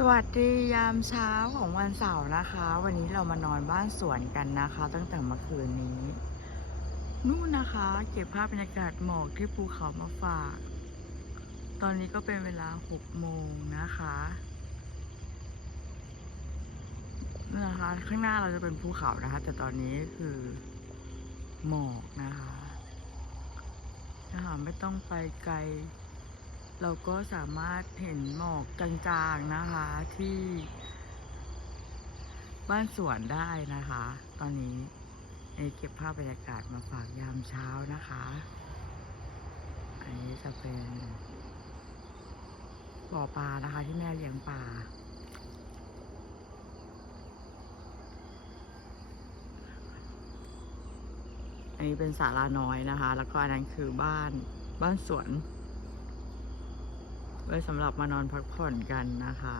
สวัสดียามเช้าของวันเสาร์นะคะ วันนี้เรามานอนบ้านสวนกันนะคะ ตั้งแต่เมื่อคืนนี้ นู่นนะคะ เก็บภาพบรรยากาศหมอกที่ภูเขามาฝาก ตอนนี้ก็เป็นเวลา6โมงนะคะนี่นะคะ ข้างหน้าเราจะเป็นภูเขานะคะ แต่ตอนนี้คือหมอกนะคะนะคะไม่ต้องไปไกล เราก็สามารถเห็นหมอกจางๆนะคะที่บ้านสวนได้นะคะ ตอนนี้ไอเก็บภาพบรรยากาศมาฝากยามเช้านะคะ อันนี้จะเป็นบ่อปลานะคะที่แม่เลี้ยงปลาอันนี้เป็นศาลาน้อยนะคะ แล้วก็อันนั้นคือบ้านบ้านสวน ไว้สำหรับมานอนพักผ่อนกันนะคะ